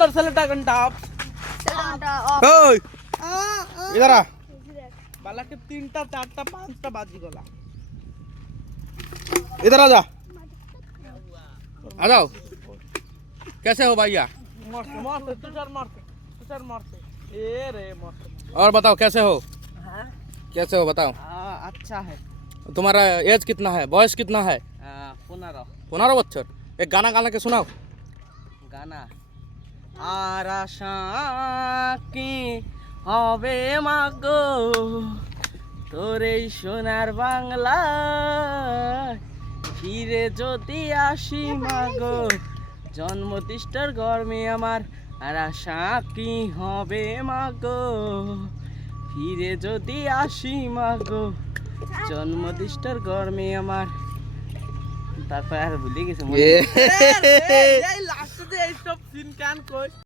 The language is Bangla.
তোর ছেলেটা ঘন্টা ओए इधर आ বালাকে 3টা 4টা 5টা বাজি গলা इधर आ जा आ जाओ कैसे हो भैया মরছে মরছে তুষার মরছে এ রে মরছে और बताओ कैसे हो হ্যাঁ कैसे हो बताओ अच्छा है तुम्हारा एज कितना है बॉयस कितना है 15 15 बच्चर एक गाना गाना के सुनाओ গানা আর আশা কি হবে মাগো তোর এই সোনার বাংলা ফিরে যদি আসি মাগো জন্মদিষ্টার গরমে আমার আর আশা কি হবে মাগো ফিরে যদি আসি মাগো জন্মদিষ্টার গরমে আমার তারপর আর ভুলে গেছে ये লাস্টে এইসব সিন কান কই